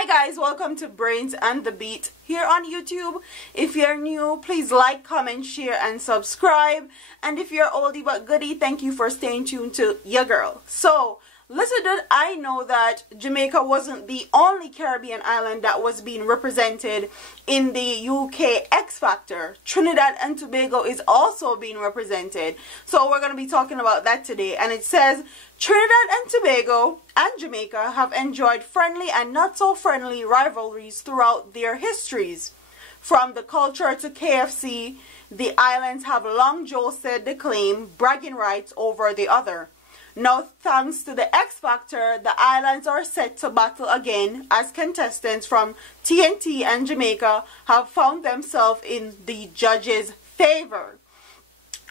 Hi guys, welcome to Brains and the Beat here on YouTube. If you're new, please like, comment, share, and subscribe. And if you're oldie but goodie, thank you for staying tuned to your girl. So, little did I know that Jamaica wasn't the only Caribbean island that was being represented in the UK X Factor. Trinidad and Tobago is also being represented. So we're going to be talking about that today. And it says, Trinidad and Tobago and Jamaica have enjoyed friendly and not so friendly rivalries throughout their histories. From the culture to KFC, the islands have long jostled the claim, bragging rights over the other. Now, thanks to the X Factor, the islands are set to battle again as contestants from TNT and Jamaica have found themselves in the judges' favor.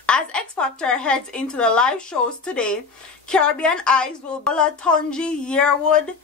As X Factor heads into the live shows today, Caribbean Eyes will Olatunji Yearwood,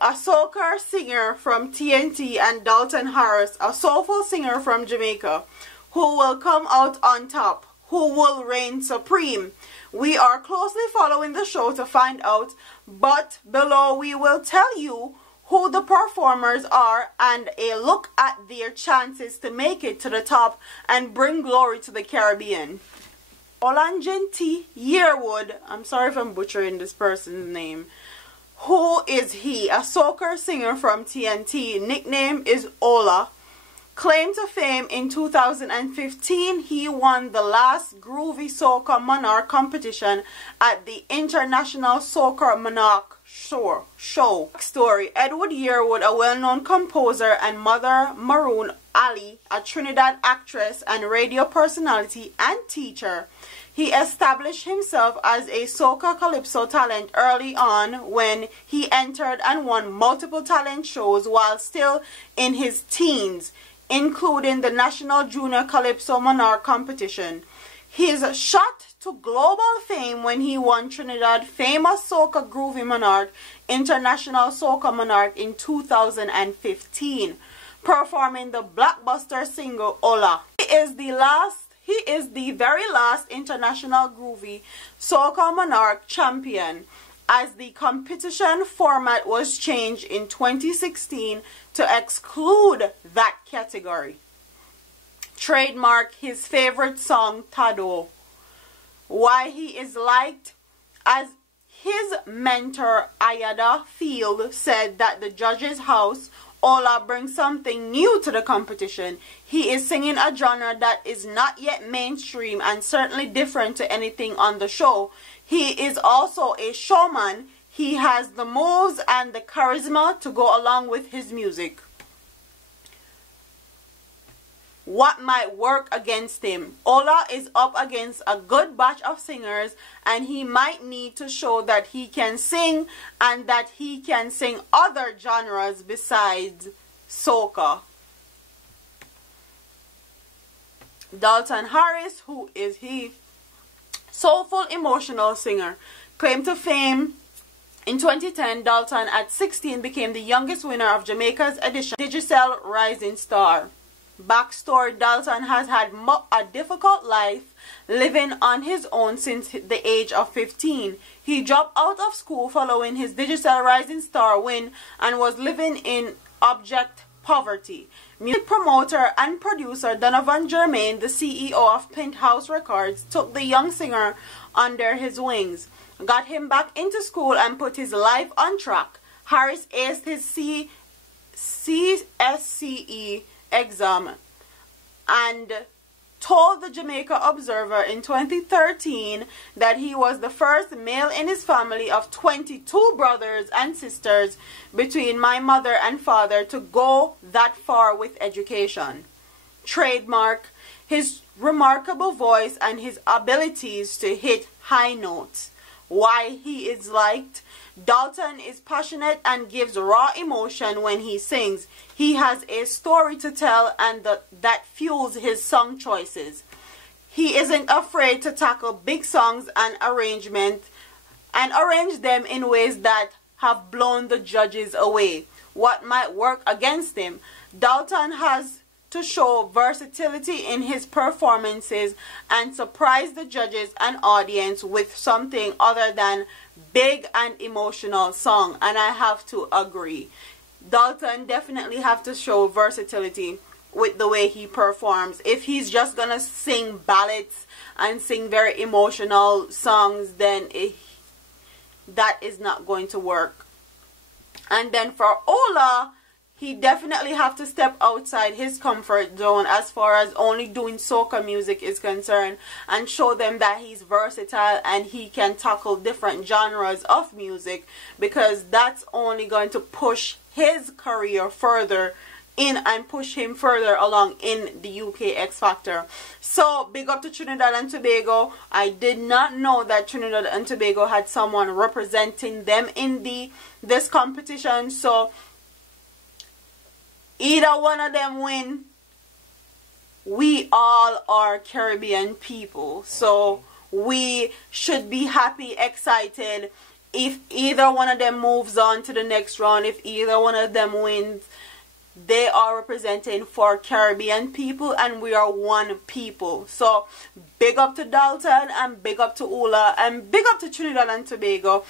a soca singer from TNT, and Dalton Harris, a soulful singer from Jamaica, who will come out on top. Who will reign supreme? We are closely following the show to find out, but below we will tell you who the performers are and a look at their chances to make it to the top and bring glory to the Caribbean. Olatunji Yearwood, I'm sorry if I'm butchering this person's name. Who is he? A soca singer from TNT. Nickname is Ola. Claim to fame in 2015, he won the last Groovy Soca Monarch competition at the International Soca Monarch show. Story: Edward Yearwood, a well-known composer, and Mother Maroon Ali, a Trinidad actress and radio personality and teacher. He established himself as a soca calypso talent early on when he entered and won multiple talent shows while still in his teens, including the National Junior Calypso Monarch competition. His shot to global fame when he won Trinidad famous Soca Groovy Monarch, International Soca Monarch in 2015, performing the blockbuster single Ola. He is the very last International Groovy Soca Monarch champion, as the competition format was changed in 2016 to exclude that category. Trademark his favorite song, Tado. Why he is liked? As his mentor, Ayada Field, said that the judge's house, Ola brings something new to the competition. He is singing a genre that is not yet mainstream and certainly different to anything on the show. He is also a showman. He has the moves and the charisma to go along with his music. What might work against him? Ola is up against a good batch of singers, and he might need to show that he can sing and that he can sing other genres besides soca. Dalton Harris, who is he? Soulful, emotional singer. Claim to fame in 2010, Dalton at 16 became the youngest winner of Jamaica's edition Digicel Rising Star. Backstory: Dalton has had a difficult life living on his own since the age of 15. He dropped out of school following his Digicel Rising Star win and was living in abject poverty. Music promoter and producer Donovan Germain, the CEO of Penthouse Records, took the young singer under his wings, got him back into school, and put his life on track. Harris aced his CSCE exam and told the Jamaica Observer in 2013 that he was the first male in his family of 22 brothers and sisters between my mother and father to go that far with education. Trademark his remarkable voice and his abilities to hit high notes. Why he is liked? Dalton is passionate and gives raw emotion when he sings. He has a story to tell, and that fuels his song choices. He isn't afraid to tackle big songs and arrange them in ways that have blown the judges away. What might work against him? Dalton has to show versatility in his performances and surprise the judges and audience with something other than big and emotional song. And I have to agree. Dalton definitely have to show versatility with the way he performs. If he's just gonna sing ballads and sing very emotional songs, then that is not going to work. And then for Ola, he definitely have to step outside his comfort zone as far as only doing soca music is concerned, and show them that he's versatile and he can tackle different genres of music, because that's only going to push his career further in and push him further along in the UK X Factor. So big up to Trinidad and Tobago. I did not know that Trinidad and Tobago had someone representing them in this competition. So either one of them win, we all are Caribbean people, so we should be happy, excited if either one of them moves on to the next round. If either one of them wins, they are representing for Caribbean people, and we are one people. So big up to Dalton, and big up to Ola, and big up to Trinidad and Tobago.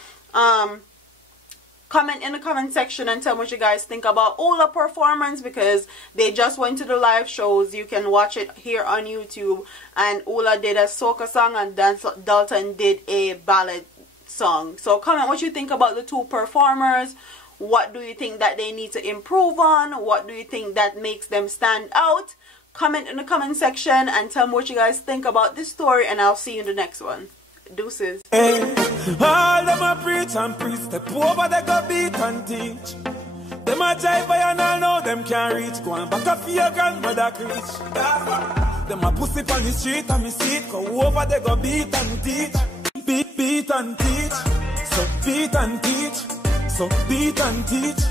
Comment in the comment section and tell me what you guys think about Ola performance, because they just went to the live shows. You can watch it here on YouTube, and Ola did a soca song and Dalton did a ballad song. So comment what you think about the two performers. What do you think that they need to improve on? What do you think that makes them stand out? Comment in the comment section and tell me what you guys think about this story, and I'll see you in the next one. Deuces. Hey, all them a preach and preach, step over they go beat and teach. Them a jive by and all know them can't reach. Go on back up for your grandmother preach. Them a pussy on the street and me see it. Go over they go beat and teach. Beat and teach. So beat and teach. So beat and teach.